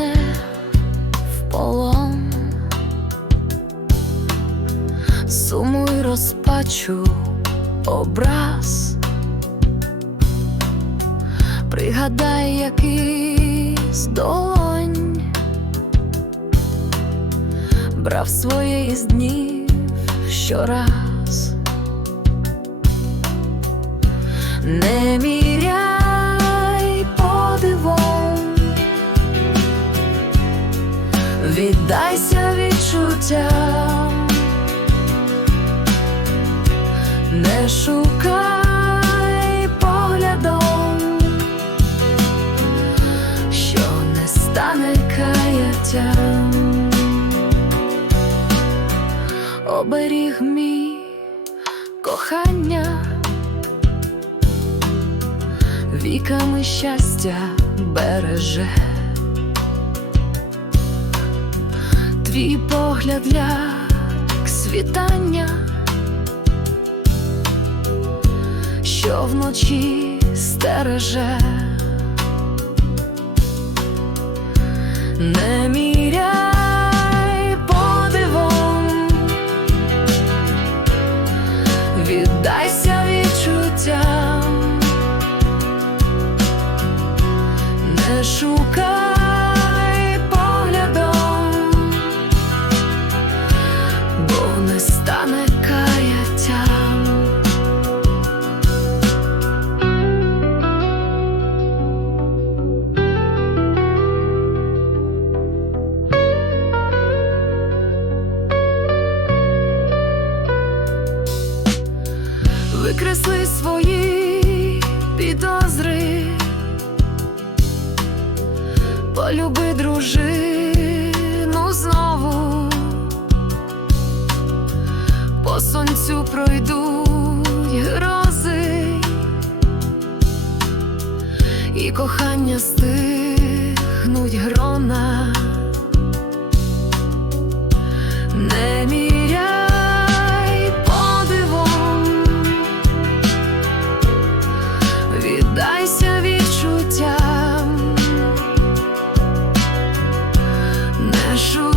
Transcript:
мене в полон, сумуй розпачу образ, пригадай, який з долонь брав своє із днів щораз. Не мій шукай поглядом, що не стане каяттям. Оберіг мій кохання віками щастя береже. Твій погляд як світання, що вночі стереже. Не міряй подивом, віддайся Викресли свої підозри. Полюби дружину знову, по сонцю пройдуть грози, і кохання стихнуть грона. Не Je suis.